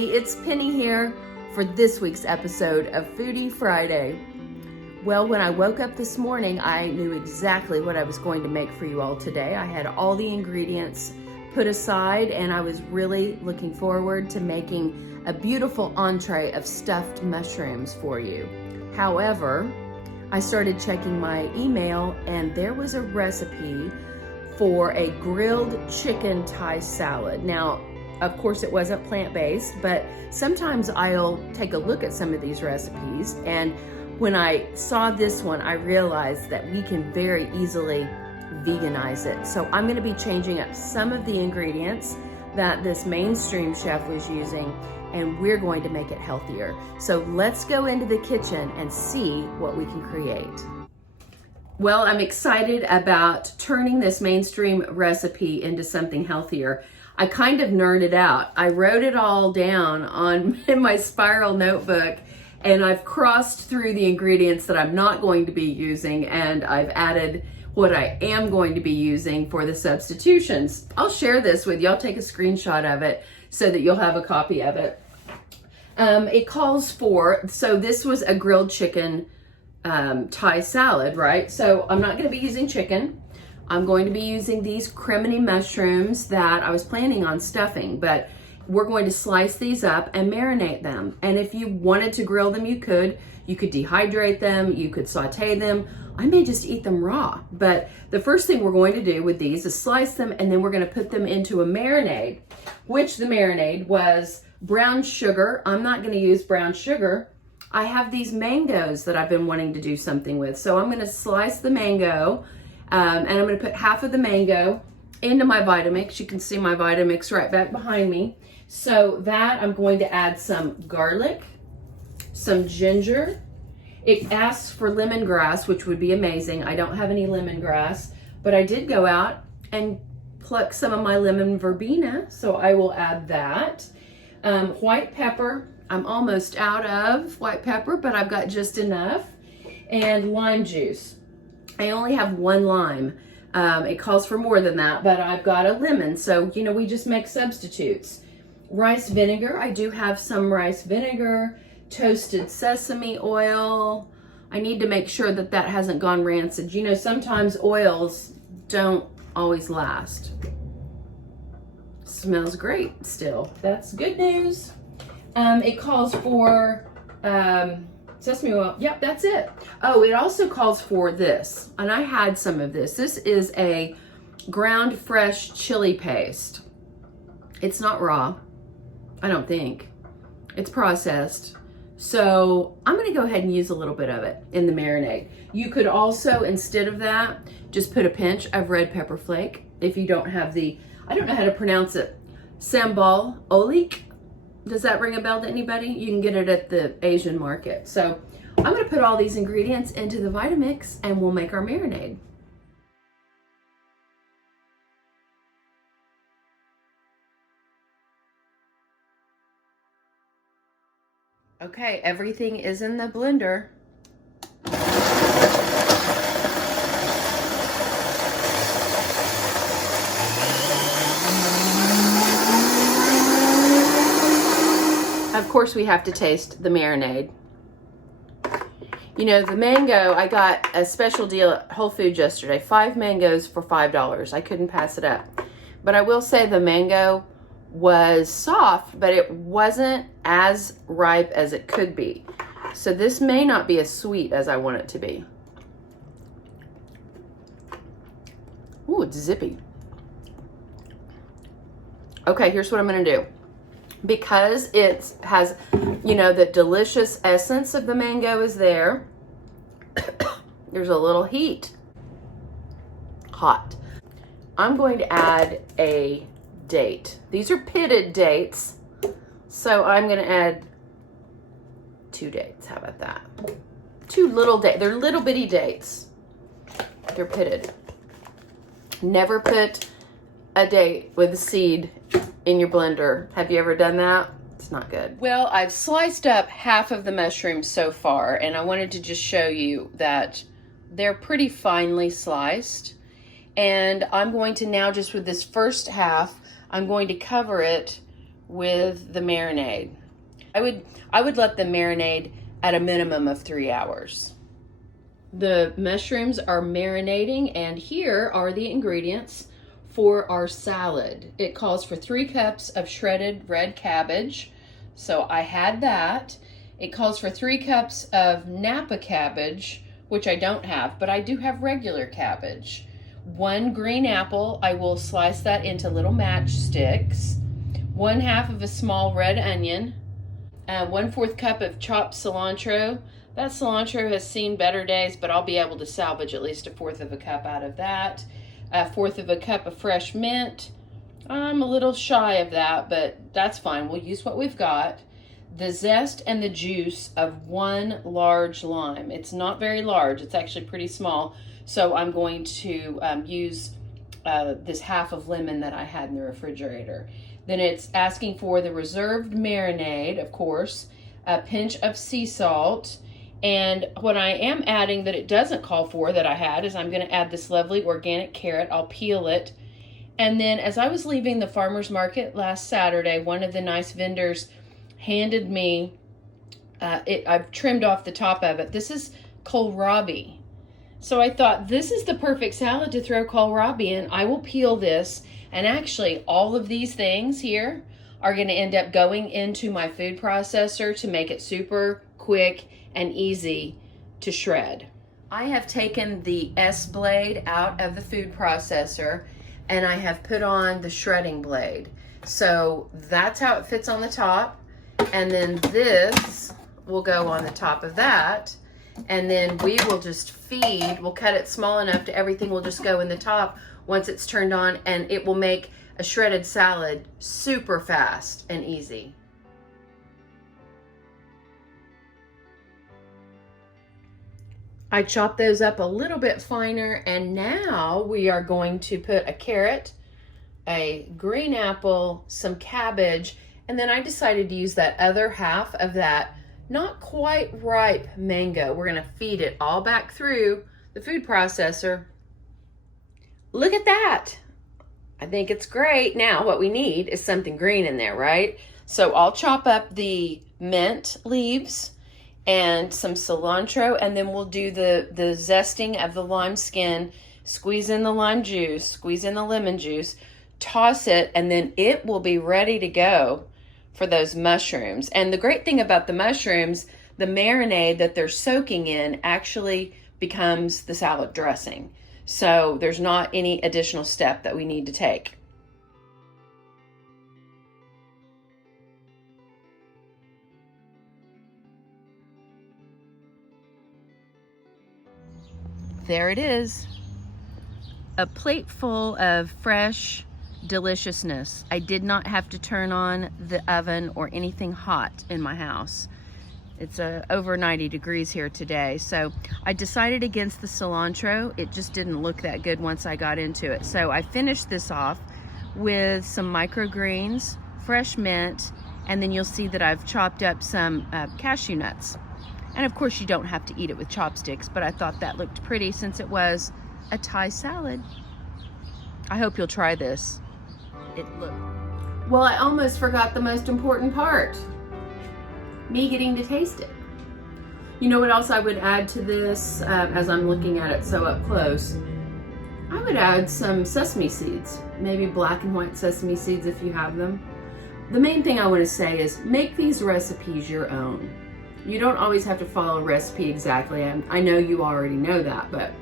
everybody, it's Penny here for this week's episode of Foodie Friday. Well, when I woke up this morning, I knew exactly what I was going to make for you all today. I had all the ingredients put aside and I was really looking forward to making a beautiful entree of stuffed mushrooms for you. However, I started checking my email and there was a recipe for a grilled chicken Thai salad. Now, of course, it wasn't plant-based, but sometimes I'll take a look at some of these recipes, and when I saw this one, I realized that we can very easily veganize it. So I'm gonna be changing up some of the ingredients that this mainstream chef was using, and we're going to make it healthier. So let's go into the kitchen and see what we can create. Well, I'm excited about turning this mainstream recipe into something healthier. I kind of nerded out. I wrote it all down in my spiral notebook, and I've crossed through the ingredients that I'm not going to be using, and I've added what I am going to be using for the substitutions. I'll share this with you. I'll take a screenshot of it so that you'll have a copy of it. It calls for, so this was a grilled chicken Thai salad, right? So I'm not going to be using chicken. I'm going to be using these crimini mushrooms that I was planning on stuffing, but we're going to slice these up and marinate them. And if you wanted to grill them, you could dehydrate them, you could saute them. I may just eat them raw, but the first thing we're going to do with these is slice them, and then we're going to put them into a marinade, which the marinade was brown sugar. I'm not going to use brown sugar. I have these mangoes that I've been wanting to do something with. So I'm going to slice the mango, and I'm going to put half of the mango into my Vitamix. You can see my Vitamix right back behind me. So that I'm going to add some garlic, some ginger. It asks for lemongrass, which would be amazing. I don't have any lemongrass, but I did go out and pluck some of my lemon verbena, so I will add that. White pepper. I'm almost out of white pepper, but I've got just enough. And lime juice. I only have one lime. It calls for more than that, but I've got a lemon, so we just make substitutes. Rice vinegar. I do have some rice vinegar. Toasted sesame oil. I need to make sure that that hasn't gone rancid. Sometimes oils don't always last. Smells great still. That's good news. It calls for sesame oil. Yep, that's it. Oh, it also calls for this, and I had some of this. This is a ground fresh chili paste. It's not raw, I don't think. It's processed. So I'm gonna go ahead and use a little bit of it in the marinade. You could also, instead of that, just put a pinch of red pepper flake. If you don't have I don't know how to pronounce it, sambal olik. Does that ring a bell to anybody? You can get it at the Asian market. So I'm gonna put all these ingredients into the Vitamix and we'll make our marinade. Okay, everything is in the blender. Of course, we have to taste the marinade. The mango, I got a special deal at Whole Foods yesterday. 5 mangoes for $5. I couldn't pass it up. But I will say the mango was soft, but it wasn't as ripe as it could be. So this may not be as sweet as I want it to be. Ooh, it's zippy. Okay, here's what I'm gonna do. Because it has, the delicious essence of the mango is there. There's a little heat. Hot. I'm going to add a date. These are pitted dates. So I'm going to add 2 dates. How about that? 2 little dates. They're little bitty dates. They're pitted. Never put a date with a seed in your blender. Have you ever done that? It's not good. Well, I've sliced up half of the mushrooms so far, and I wanted to just show you that they're pretty finely sliced. And I'm going to now, just with this first half, I'm going to cover it with the marinade. I would let them marinate at a minimum of 3 hours. The mushrooms are marinating, and here are the ingredients for our salad. It calls for 3 cups of shredded red cabbage, so I had that. It calls for 3 cups of Napa cabbage, which I don't have, but I do have regular cabbage. 1 green apple, I will slice that into little matchsticks. 1/2 of a small red onion. 1/4 cup of chopped cilantro. That cilantro has seen better days, but I'll be able to salvage at least 1/4 of a cup out of that. 1/4 of a cup of fresh mint. I'm a little shy of that, but that's fine. We'll use what we've got. The zest and the juice of 1 large lime. It's not very large. It's actually pretty small. So I'm going to use this half of lemon that I had in the refrigerator. Then it's asking for the reserved marinade, of course, a pinch of sea salt. And what I am adding that it doesn't call for that I had is I'm going to add this lovely organic carrot. I'll peel it. And then as I was leaving the farmer's market last Saturday, one of the nice vendors handed me, I've trimmed off the top of it. This is kohlrabi. So I thought this is the perfect salad to throw kohlrabi in. I will peel this, and actually all of these things here are going to end up going into my food processor to make it super quick and easy to shred. I have taken the S blade out of the food processor, and I have put on the shredding blade. So that's how it fits on the top. And then this will go on the top of that. And then we will just we'll cut it small enough to everything will just go in the top once it's turned on, and it will make a shredded salad super fast and easy. I chopped those up a little bit finer, and now we are going to put a carrot, a green apple, some cabbage, and then I decided to use that other half of that not quite ripe mango. We're gonna feed it all back through the food processor. Look at that. I think it's great. Now what we need is something green in there, right? So I'll chop up the mint leaves and some cilantro, and then we'll do the zesting of the lime skin, squeeze in the lime juice, squeeze in the lemon juice, toss it, and then it will be ready to go for those mushrooms. And the great thing about the mushrooms, the marinade that they're soaking in actually becomes the salad dressing. So there's not any additional step that we need to take. There it is. A plate full of fresh deliciousness. I did not have to turn on the oven or anything hot in my house. It's over 90 degrees here today, so I decided against the cilantro. It just didn't look that good once I got into it. So I finished this off with some microgreens, fresh mint, and then you'll see that I've chopped up some cashew nuts. And of course you don't have to eat it with chopsticks, but I thought that looked pretty since it was a Thai salad. I hope you'll try this. Well, I almost forgot the most important part. Me getting to taste it. You know what else I would add to this as I'm looking at it so up close? I would add some sesame seeds, maybe black and white sesame seeds if you have them. The main thing I want to say is make these recipes your own. You don't always have to follow a recipe exactly. I know you already know that, but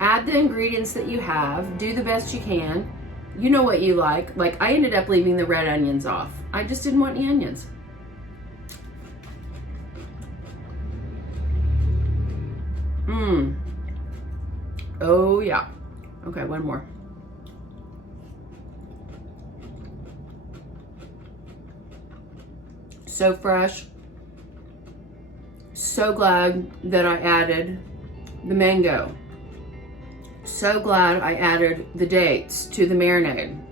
add the ingredients that you have, do the best you can. You know what you like. Like I ended up leaving the red onions off. I just didn't want any onions. Oh yeah. Okay, one more. So fresh. So glad that I added the mango. So glad I added the dates to the marinade.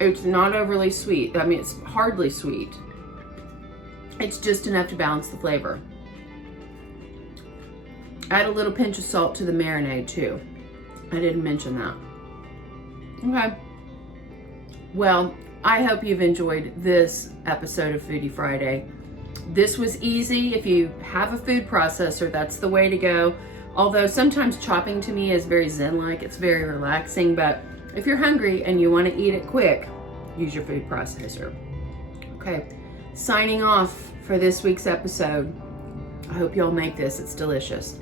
It's not overly sweet. I mean, it's hardly sweet. It's just enough to balance the flavor. Add a little pinch of salt to the marinade too. I didn't mention that. Okay. Well, I hope you've enjoyed this episode of Foodie Friday. This was easy. If you have a food processor, that's the way to go. Although sometimes chopping to me is very zen-like, it's very relaxing, but if you're hungry and you want to eat it quick, use your food processor. Okay, signing off for this week's episode. I hope y'all make this, it's delicious.